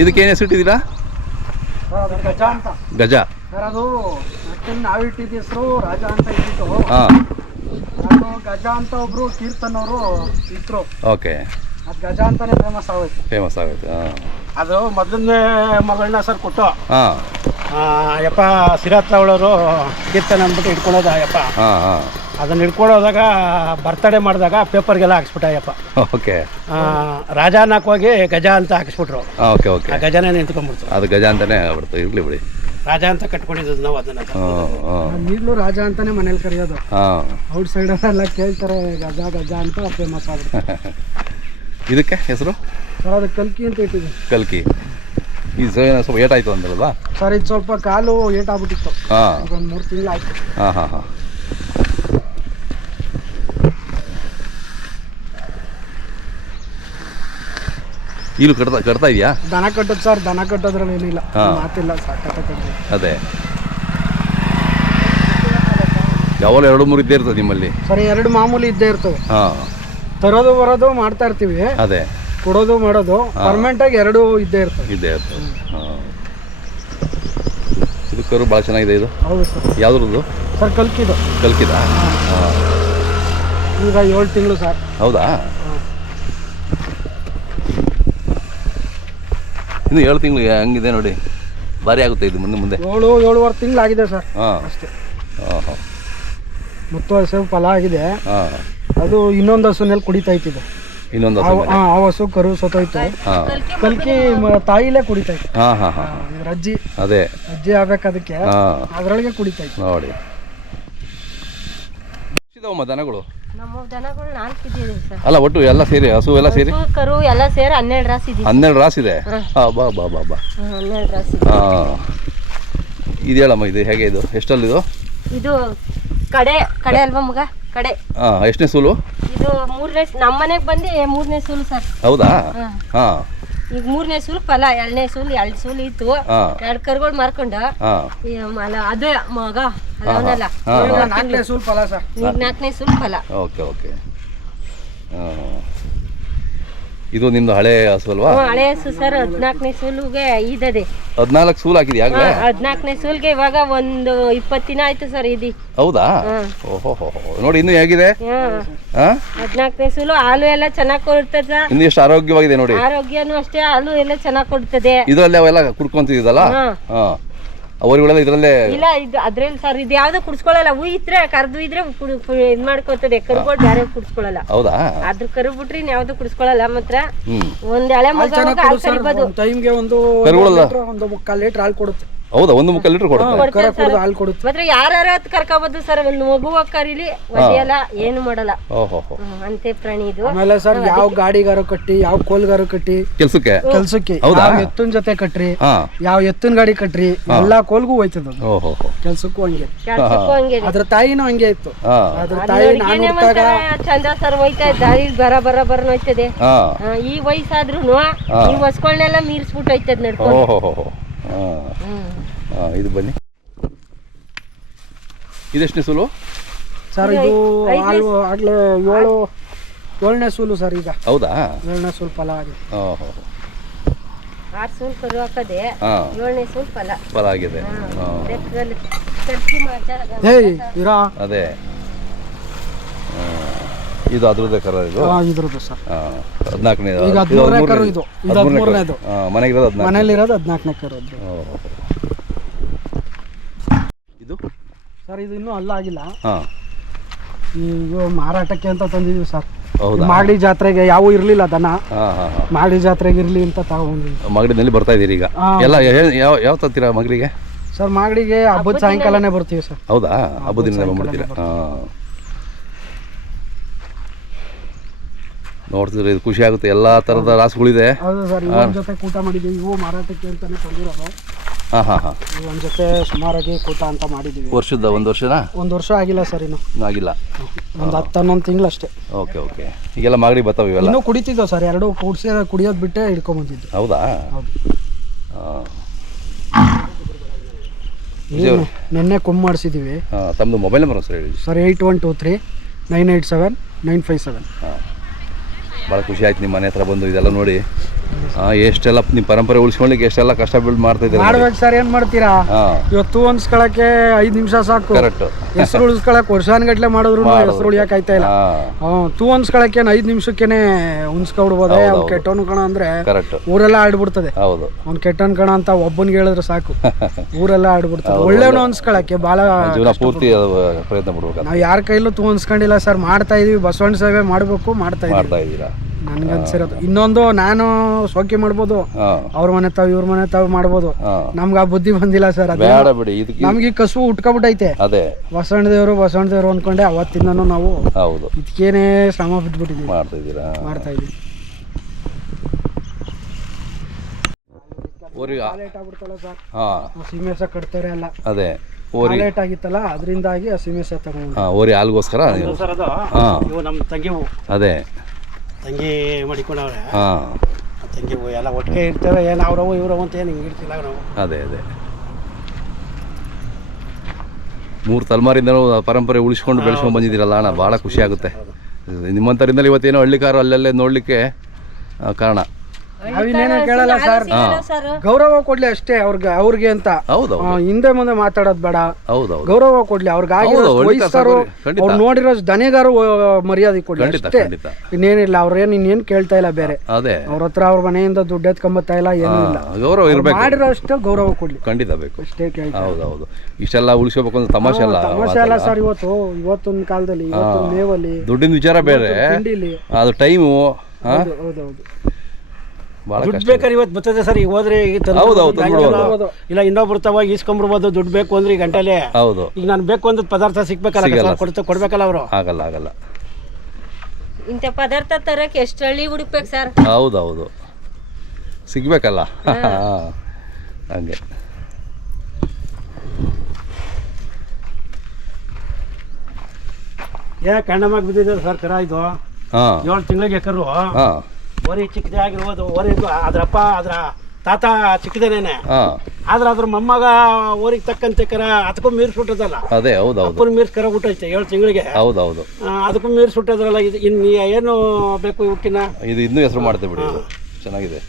ಇದಕ್ಕೇನು ಹೆಸರಿಟ್ಟಿದ್ದೀರಾ? ಗಜ ಅಂತ. ಗಜ ಸರ್ ಅದು ನಾವು ಇಟ್ಟಿದ್ದ ಹೆಸರು ರಾಜ ಅಂತ ಇಟ್ಟಿದ್ದು. ಹಾಂ, ಅದು ಗಜ ಅಂತ ಒಬ್ರು ಕೀರ್ತನ್ ಅವರು ಇದ್ರು. ಓಕೆ, ಅದು ಗಜ ಅಂತಾನೆ ಫೇಮಸ್ ಆಗುತ್ತೆ. ಹಾಂ, ಅದು ಮೊದಲನೇ ಮಗಳನ್ನ ಸರ್ ಕೊಟ್ಟು ಹಾಂ, ಯಪ್ಪ ಸಿರಾತ್ ಅವಳವರು ಕೀರ್ತನ್ ಅಂದ್ಬಿಟ್ಟು ಇಟ್ಕೊಳ್ಳೋದ ಯಪ್ಪ. ಹಾಂ ಹಾಂ, ಅದನ್ನ ಹಿಡ್ಕೊಳ್ಳೋದಾಗ ಬರ್ತಡೇ ಮಾಡಿದಾಗ ಪೇಪರ್ಗೆಲ್ಲ ಹಾಕ್ಸ್ಬಿಟ್ಟ ಯಪ್ಪ. ಓಕೆ, ರಾಜ ಅನ್ನಕ್ಕೆ ಹೋಗಿ ಗಜ ಅಂತ ಹಾಕಿಸ್ಬಿಟ್ರು. ಓಕೆ ಓಕೆ, ಆ ಗಜನೇ ನಿಂತ್ಕೊಂಡ್ಬಿಡ್ತು. ಅದು ಗಜ ಅಂತಾನೆ ಆಗ್ಬಿಡ್ತು. ಇರಲಿ ಬಿಡಿ, ರಾಜ ಅಂತ ಕಟ್ಕೊಂಡಿದ್ದು ನಾವು ಅದನ್ನ. ಹಾಂ, ಈಗಲೂ ರಾಜ ಅಂತಾನೆ ಮನೇಲಿ ಕರೆಯೋದು. ಹಾಂ, ಔಟ್ ಸೈಡ್ ಎಲ್ಲ ಕೇಳ್ತಾರೆ ಗಜ ಗಜ ಅಂತ ಫೇಮಸ್ ಆಗುತ್ತೆ. ಇದಕ್ಕೆ ಹೆಸರು ಸರ್ ಅದು ಕಲ್ಕಿ ಅಂತ ಇಟ್ಟಿದ್ವಿ. ಕಲ್ಕಿ. ಈ ಸ್ವಲ್ಪ ಏಟಾಯ್ತು ಅಂದ್ರಲ್ವಾ ಸರ್? ಇದು ಸ್ವಲ್ಪ ಕಾಲು ಏಟಾಗ್ಬಿಟ್ಟಿತ್ತು. ಹಾಂ, ಈಗ ಒಂದು 3 ತಿಂಗಳು ಆಯ್ತು. ಹಾಂ ಹಾಂ ಹಾಂ. ಇಲ್ಲೂ ಕಟ್ತಾ ಇದೆಯಾ? ದನ ಕಟ್ಟೋದು ಸರ್, ದನ ಕಟ್ಟೋದ್ರಲ್ಲಿ ಏನಿಲ್ಲ, ಮಾತಿಲ್ಲ ಸಾಕಾಗುತ್ತೆ. ಅದೇ ಯಾವಾಗಲೂ 2-3 ಇದ್ದೇ ಇರ್ತದೆ ನಿಮ್ಮಲ್ಲಿ? ಸರಿ, 2 ಮಾಮೂಲಿ ಇದ್ದೇ ಇರ್ತವೆ. ಹಾಂ, ತರೋದು ಬರೋದು ಮಾಡ್ತಾ ಇರ್ತೀವಿ. ಅದೇ ಕೊಡೋದು ಮಾಡೋದು ಪರ್ಮನೆಂಟ್ ಆಗಿ 2 ಇದ್ದೇ ಇರ್ತವೆ. ಹಾಂ, ಇದು ಕರು ಭಾಳ ಚೆನ್ನಾಗಿದೆ. ಇದು ಹೌದು ಸರ್. ಯಾವ್ದ್ರದ್ದು ಸರ್? ಕಲ್ಕಿದು. ಕಲ್ಕಿದ? ಹಾಂ, ಈಗ 7 ತಿಂಗಳು ಸರ್. ಹೌದಾ? ಇನ್ನು 7 ತಿಂಗಳು ಹಂಗಿದೆ ನೋಡಿ, ಭಾರಿ ಆಗುತ್ತೆ ಇದು. ಮುಂದೆ 7-7.5 ತಿಂಗಳು ಆಗಿದೆ ಸರ್. ಹಾಂ, ಅಷ್ಟೇ. ಹಾಂ ಹಾಂ, ಮತ್ತು ಹಸು ಫಲ ಆಗಿದೆ. ಹಾಂ, ಅದು ಇನ್ನೊಂದು ಹಸುನಲ್ಲಿ ಕುಡಿತಾ ಇತ್ತು. ಇನ್ನೊಂದು ಆ ಹಸು ಕರು ಸತ್ತೋಯ್ತು. ಕಲ್ಕಿ ತಾಯಿಲೇ ಕುಡಿತಾ ಇತ್ತು. ಹಾಂ ಹಾಂ ಹಾಂ, ಅಜ್ಜಿ ಅದೇ ಅಜ್ಜಿ ಆಗ್ಬೇಕು ಅದಕ್ಕೆ. ಅದರೊಳಗೆ ಕುಡಿತಾ ಇತ್ತು ನೋಡಿ. ಎಷ್ಟಿದಾವಮ್ಮ ದನಗಳು? ನಮ್ಮ ದನಗಳು 4 ಇದ್ದೀವಿ ಸರ್. ಅಲ್ಲ, ಒಟ್ಟು ಎಲ್ಲ ಸೇರಿ ಹಸು ಎಲ್ಲ ಸೇರಿ ಕರು ಎಲ್ಲ ಸೇರಿ 12 ರಾಸ್ ಇದೆ. 12 ರಾಸ್ ಇದೆ. ಹಾಂ, ಬಾ ಬಾ ಬಾ ಬಾ. 12 ರಾಸ್ ಇದೆ. ಹಾಂ, ಇದು ಹೇಳಮ್ಮ, ಇದು ಹೇಗೆ? ಇದು ಎಷ್ಟಲ್ಲಿದು? ಇದು ಕಡೆ ಅಲ್ವಾ ಮಗ? ಕಡೆ. ಹಾಂ, ಎಷ್ಟನೇ ಸೂಲು? ಇದು 3ನೇ. ನಮ್ಮ ಮನೆಗೆ ಬಂದು 3ನೇ ಸೂಲು ಸರ್. ಹೌದಾ? ಹಾಂ, ಈಗ 3ನೇ ಸೂಲು ಫಲ. 2ನೇ ಸೂಲು 2 ಸೂಲು ಇತ್ತು. 2 ಕರುಗಳು ಮಾರ್ಕೊಂಡು ಅದೇ ಮಗ ಅವನಲ್ಲ. 4ನೇ ಸೂಲು ಫಲ ಸರ್. ಈಗ 4ನೇ ಸೂಲು ಫಲ. Okay okay. ಇದು ನಿಮ್ದು ಹಳೆ ಹಸು ಅಲ್ವಾ? ಹಳೆ ಹಸು ಸರ್. 14ನೇ ಸೂಲಿಗೆ ಇದದೆ. 14 ಸೂಲು ಹಾಕಿದ್ಯಾ? 14ನೇ ಸೂಲ್ಗೆ ಇವಾಗ ಒಂದು 20 ದಿನ ಆಯ್ತು ಸರ್. ಇದು ಹೌದಾ? ಓಹೋ, ನೋಡಿ ಇನ್ನೂ ಹೇಗಿದೆ. 14ನೇ ಸೂಲು. ಹಾಲು ಎಲ್ಲ ಚೆನ್ನಾಗಿ ಕೊಡ್ತದೆ. ಇನ್ನು ಎಷ್ಟು ಆರೋಗ್ಯವಾಗಿದೆ ನೋಡಿ. ಆರೋಗ್ಯನೂ ಅಷ್ಟೇ, ಹಾಲು ಎಲ್ಲ ಚೆನ್ನಾಗಿ ಕೊಡ್ತದೆ. ಇದರಲ್ಲಿ ಅವೆಲ್ಲ ಕುಡ್ಕೊಂತಿದ್ದಲ್ಲ? ಹಾಂ, ಅವರುಗಳೆಲ್ಲ ಇದರಲ್ಲೇ ಇಲ್ಲ. ಇದು ಅದ್ರಲ್ಲಿ ಸರ್, ಇದು ಯಾವ್ದು ಕುಡ್ಸ್ಕೊಳಲ್ಲ. ಹೂ ಇದ್ರೆ ಕರ್ದು ಇದ್ರೆ ಇದ್ ಮಾಡ್ಕೊತದೆ. ಕರುಗಳು ಬೇರೆ ಕುಡ್ಸ್ಕೊಳಲ್ಲ. ಹೌದಾ? ಅದ್ರ ಕರು ಬಿಟ್ರಿ ಯಾವ್ದು ಕುಡ್ಸ್ಕೊಳಲ್ಲ. ಮಾತ್ರ ಒಂದ್ ಎಳೆ ಮಗ ಟೈಮ್ಗೆ ಒಂದು 1.25 ಲೀಟರ್ ಹಾಲು ಕೊಡುತ್ತೆ. ಹೌದಾ? 1.25 ಲೀಟರ್ ಕೊಡುತ್ತೆ. ಹಾಲು ಕೊಡುತ್ತೆ. ಮಾತ್ರ ಯಾರು ಕರ್ಕೋಬಹುದು ಸರ್. ಒಂದು ಮಗು ಕರೀಲಿ ಒದೆಯಲ್ಲ, ಏನು ಮಾಡಲ್ಲ. ಅಂತೆ ಪ್ರಾಣಿ ಇದು. ಆಮೇಲೆ ಸರ್, ಯಾವ ಗಾಡಿಗಾರು ಕಟ್ಟಿ, ಯಾವ ಕೋಲ್ಗಾರು ಕಟ್ಟಿ ಕೆಲ್ಸಕ್ಕೆ ಎತ್ತಿನ ಜೊತೆ ಕಟ್ರಿ, ಯಾವ ಎತ್ತಿನ ಗಾಡಿ ಕಟ್ರಿ, ಎಲ್ಲಾ ಕೋಲ್ಗೂ ಹೋಯ್ತದ. ಕೆಲ್ಸಕ್ಕೂ ಹಂಗೆ. ಅದ್ರ ತಾಯಿನೂ ಹಂಗೆ ಇತ್ತು. ಅದ್ರ ತಾಯಿ ಚಂದ ಸರ್. ಹೋಯ್ತಾ ದಾರಿ ಬರ ಹೋಯ್ತದೆ. ಈ ವಯಸ್ಸಾದ್ರೂ ಈ ಹೊಸ್ಗಳನ್ನೆಲ್ಲ ಮೀರ್ಸ್ಬಿಟ್ಟು ಹೋಯ್ತದ ನಡ್ಕೊಂಡು. ಇದು ಬನ್ನಿ. ಇದೆಷ್ಟನೇ ಸೂಲು ಸರ್? ಇದು ಆಗ್ಲೇ 7ನೇ ಸೂಲು ಸರ್. ಈಗ ಹೌದಾ? 7ನೇ ಸೂಲು ಫಲ ಆಗಿದೆ. 6 ಸೂಲು ಕರು ಹಾಕದೆ. 7ನೇ ಸೂಲು ಫಲ ಆಗಿದೆ. ಅದೇ ಇದು ಅದ್ರದ್ದೇ ಕರ? ಇದು ಇದ್ರದ್ದು ಸರ್. 14ನೇ. ಈಗ 13ನೇ ಕರು ಇದು. 13ನೇದು. ಮನೇಲಿರೋದು 14ನೇ ಕರು. ಇದು ಸರ್, ಇದು ಇನ್ನೂ ಅಲ್ಲ ಆಗಿಲ್ಲ. ಈಗ ಮಾರಾಟಕ್ಕೆ ಅಂತ ತಂದಿದೀವಿ ಸರ್. ಮಾಗಡಿ ಜಾತ್ರೆಗೆ ಯಾವ ಇರ್ಲಿಲ್ಲ ದನ. ಮಾಗಡಿ ಜಾತ್ರೆಗೆ ಇರ್ಲಿ ಅಂತ ತಗೊಂಡಿದ್ವಿ. ಮಾಗಡಿನಲ್ಲಿ ಬರ್ತಾ ಇದೀರಿ ಈಗ? ಎಲ್ಲ ಯಾವ ತರ್ತೀರಾ ಮಗರಿಗೆ ಸರ್? ಮಾಗಡಿಗೆ ಹಬ್ಬದ ಸಾಯಂಕಾಲನೇ ಬರ್ತೀವಿ ಸರ್. ಹೌದಾ? ಹಬ್ಬದ ದಿನ ಬಂದ್ಬಿಡ್ತೀರಾ? ನೋಡ್ತಿದ್ರೆ ಇದು ಖುಷಿ ಆಗುತ್ತೆ. ಎಲ್ಲಾ ತರದ ರಾಸುಗಳಿದೆ. ಹೌದು ಸರ್. ಇವನ್ ಜೊತೆ ಕೂಟ ಮಾಡಿದೀವಿ. ಇವು ಮಾರಾಟಕ್ಕೆ ಅಂತಾನೆ ತಂದಿರೋದು. ಒಂದ್ ಜೊತೆ ಸುಮಾರಾಗಿ ಕೂಟ ಅಂತ ಮಾಡಿದೀವಿ. ವರ್ಷದ? 1 ವರ್ಷನಾ? 1 ವರ್ಷ ಆಗಿಲ್ಲ ಸರ್. ಇನ್ನು ಆಗಿಲ್ಲ. ಒಂದು 10-11 ತಿಂಗಳು ಅಷ್ಟೇ. Okay okay. ಈಗೆಲ್ಲ ಮಾಗಡಿ ಬರ್ತಾವೆ ಇವೆಲ್ಲ? ಇನ್ನೂ ಕುಡಿತಿದ್ದೋ ಸರ್. 2 ಕೂಡಿಸಿ ಕುಡಿಯೋದು ಬಿಟ್ಟೆ ಹಿಡ್ಕೊಂಬಂದಿದ್ದು. ಹೌದಾ? ನಿನ್ನೆ ಕೊಮ್ಮು ಮಾಡಿಸಿದ್ದೀವಿ. ತಮ್ಮದು ಮೊಬೈಲ್ ನಂಬರ್ ಸರ್ ಹೇಳಿ ಸರ್ 8123 987 957. ಭಾಳ ಖುಷಿ ಆಯ್ತು ನಿಮ್ಮ ಮನೆ ಹತ್ರ ಬಂದು ಇದೆಲ್ಲ ನೋಡಿ. ಎಷ್ಟೆಲ್ಲ ನಿಮ್ಮ ಪರಂಪರೆ ಉಳಿಸ್ಕೊಳ್ಳಿಕ್ಕೆ ಎಷ್ಟೆಲ್ಲ ಕಷ್ಟ ಬೀಳ್ದು ಮಾಡ್ತಾ ಇದ್ದೀರಾ. ಮಾಡ್ಬೇಕು ಸರ್, ಏನು ಮಾಡ್ತೀರಾ. ಇವತ್ತು ಹೊಂದ್ಸ್ಕೊಳಕ್ಕೆ 5 ನಿಮಿಷ ಸಾಕು. ಕರೆಕ್ಟ್. ಹೆಸರು ಉಳಿಸ್ಕೊಳಕ್ಕೆ ವರ್ಷಾನ್ಗಟ್ಲೆ ಮಾಡಿದ್ರು ಹೆಸರು ಉಳಿಯಕ್ಕೆ ಆಯ್ತಾ ಇಲ್ಲ. ತೂ ಹೊಂದ್ಸ್ಕೊಳಕ್ಕೆ 5 ನಿಮಿಷಕ್ಕೇನೆ ಉಣ್ಸ್ಕೊಬಿಡ್ಬೋದೆ. ಅವ್ನು ಕೆಟ್ಟವನು ಕಣ ಅಂದ್ರೆ ಕರೆಕ್ಟ್ ಊರೆಲ್ಲ ಆಡ್ಬಿಡ್ತದೆ. ಹೌದು, ಅವ್ನು ಕೆಟ್ಟವನ್ ಕಣ ಅಂತ ಒಬ್ಬನಿಗೆ ಹೇಳಿದ್ರೆ ಸಾಕು ಊರೆಲ್ಲ ಆಡ್ಬಿಡ್ತದೆ. ಒಳ್ಳೆಯವನು ಹೊಂದ್ಸ್ಕೊಳಕ್ಕೆ ಭಾಳ ಜೀವನ ಪೂರ್ತಿ ಪ್ರಯತ್ನ ಪಡ್ಬೇಕು. ನಾವು ಯಾರ ಕೈಲೂ ತೂ ಹೊಂದ್ಸ್ಕೊಂಡಿಲ್ಲ ಸರ್, ಮಾಡ್ತಾ ಇದೀವಿ. ಬಸವಣ್ಣ ಸೇವೆ ಮಾಡಬೇಕು, ಮಾಡ್ತಾ ಇದ್ದೀರಾ. ನನ್ಗನ್ಸಿರೋದು ಇನ್ನೊಂದು, ನಾನು ಸೋಕಿ ಮಾಡ್ಬೋದು, ಅವ್ರ ಮನೆ ತಾವು ಇವ್ರ ಮನೆ ತಾವು ಮಾಡ್ಬೋದು. ನಮ್ಗೆ ಆ ಬುದ್ಧಿ ಬಂದಿಲ್ಲ ಸರ್. ನಮ್ಗೆ ಕಸು ಉಟ್ಕೊಬಿಟ್ಟೈತೆ. ಅದೇ ಬಸವಣ್ಣ ದೇವರು ಅನ್ಕೊಂಡೆ ಅವತ್ತಿಂದನೂ ನಾವು ಹೌದು ಇದಕ್ಕೇನೆ ಶ್ರಮ ಬಿಟ್ಬಿಟ್ಟಿದ್ದೀವಿ, ಮಾಡ್ತಾ ಇದೀವಿ. ಲೇಟ್ ಆಗ್ಬಿಡ್ತಲ್ಲ ಸರ್, ಹಸಿಮೇಸ ಕಟ್ತಾರೆ ಅಲ್ಲ. ಅದೇ ಲೇಟ್ ಆಗಿತ್ತಲ್ಲ, ಅದರಿಂದಾಗಿ ಹಸಿಮೇಸ ತಗೊಂಡು ಓರಿ ಹಾಲ್ಗೋಸ್ಕರ ಇವು ನಮ್ಮ ತಂಗಿವು. ಅದೇ ತಂಗಿ ಮಡಿಕೊಂಡವ್ರೆ. ತಂಗಿ ಎಲ್ಲ ಒಟ್ಟಿಗೆ ಇರ್ತೇವೆ. ಏನು ಅವ್ರವು ಇವ್ರವು ಅಂತ ಏನು ಹಿಂಗೆ ಇರ್ತಿಲ್ಲ ನಾವು. ಅದೇ 3 ತಲೆಮಾರಿಂದನೂ ಪರಂಪರೆ ಉಳಿಸ್ಕೊಂಡು ಬೆಳೆಸ್ಕೊಂಡು ಬಂದಿದ್ದೀರಲ್ಲ ಅಣ್ಣ, ಭಾಳ ಖುಷಿ ಆಗುತ್ತೆ. ನಿಮ್ಮಂಥರಿಂದಲೇ ಇವತ್ತೇನೋ ಹಳ್ಳಿಕಾರು ಅಲ್ಲಲ್ಲೇ ನೋಡಲಿಕ್ಕೆ ಕಾರಣ. ನಾವಿನ್ನೇನೋ ಕೇಳಲ್ಲ ಸರ್, ಗೌರವ ಕೊಡ್ಲಿ ಅಷ್ಟೇ ಅವ್ರಿಗೆ ಅಂತ. ಹಿಂದೆ ಮುಂದೆ ಮಾತಾಡೋದು ಬೇಡ, ಗೌರವ ಕೊಡ್ಲಿ ಅವ್ರಿಗೆ. ವಯಸ್ಸಾರು ಅವ್ರು ನೋಡಿರೋ ದನೆಗಾರು ಮರ್ಯಾದೆ ಕೊಡ್ಲಿ ಅಷ್ಟೇ, ಇನ್ನೇನಿಲ್ಲ. ಅವ್ರೇನು ಇನ್ನೇನು ಕೇಳ್ತಾ ಇಲ್ಲ ಬೇರೆ. ಅವ್ರ ಹತ್ರ ಅವ್ರ ಮನೆಯಿಂದ ದುಡ್ಡು ಎತ್ಕೊಂಬತ್ತಾ ಇಲ್ಲ, ಏನೂ ಇಲ್ಲ. ಗೌರವ ಇರಬೇಕು, ಮಾಡಿರೋ ಅಷ್ಟೇ ಗೌರವ ಕೊಡ್ಲಿ, ಖಂಡಿತ ಬೇಕು ಅಷ್ಟೇ ಕೇಳ್ತಾ. ಹೌದು, ಇಷ್ಟೆಲ್ಲ ಉಳಿಸ್ಕೋಬೇಕು ಅಂತ ತಮಾಷೆ ಅಲ್ಲ ಸರ್. ಇವತ್ತೊಂದು ಕಾಲದಲ್ಲಿ ಮೇವಲ್ಲಿ ದುಡ್ಡಿನ ವಿಚಾರ ಬೇರೆ, ಅದು ಟೈಮು. ಹೌದೌದು, ದುಡ್ಡು ಬೇಕಾದ್ರೆ ಇವತ್ತು ಬರ್ತದೆ ಸರ್. ಈಗ ಹೋದ್ರೆ ಇಲ್ಲ ಇನ್ನೊಬ್ರು ತವಾಗ ಈಸ್ಕೊಂಡ್ಬಿಡ್ಬೋದು. ದುಡ್ಡು ಬೇಕು ಅಂದ್ರೆ ಈ ಗಂಟೆಲೆ. ಹೌದು, ಈಗ ನಾನು ಬೇಕು ಅಂದ್ ಪದಾರ್ಥ ಸಿಗ್ಬೇಕಲ್ಲ, ಕೊಡ್ಬೇಕಲ್ಲ ಅವರು. ಆಗಲ್ಲ ಇಂಥ ಪದಾರ್ಥ ತರಕ್ಕೆ ಎಷ್ಟು ಹಳ್ಳಿ ಹುಡುಕ್ಬೇಕು ಸರ್. ಹೌದು, ಸಿಗ್ಬೇಕಲ್ಲ. ಹಂಗೆ ಕಣ್ಣಮಾಗಿ ಬಿದ್ದಿದೆ ಸರ್. ಕರ ಇದು 7 ತಿಂಗಳಿಗೆ ಕರು. ಓರಿ ಚಿಕ್ಕದೇ ಆಗಿರ್ಬೋದು. ಓರಿ ಅದ್ರಪ್ಪ ಅದ್ರ ತಾತ ಚಿಕ್ಕದೇನೇನೆ, ಆದ್ರೆ ಅದ್ರ ಮೊಮ್ಮಗ ಓರಿಗೆ ತಕ್ಕಂತೆ ಕರ ಅದಕ್ಕೂ ಮೀರ್ಸುಟ್ಟದಲ್ಲ. ಅದೇ ಅಪ್ಪನ ಮೀರ್ಸ್ ಕರ ಹುಟ್ಟೈತೆ 7 ತಿಂಗಳಿಗೆ. ಅದಕ್ಕೂ ಮೀರ್ಸುಟ್ಟದ್ರಲ್ಲ. ಇದು ಇನ್ನು ಏನು ಬೇಕು ಇವಕ್ಕಿನ್ನ ಇದು ಇನ್ನೂ ಹೆಸರು ಮಾಡ್ತೇವೆ ಬಿಡಿ, ಚೆನ್ನಾಗಿದೆ.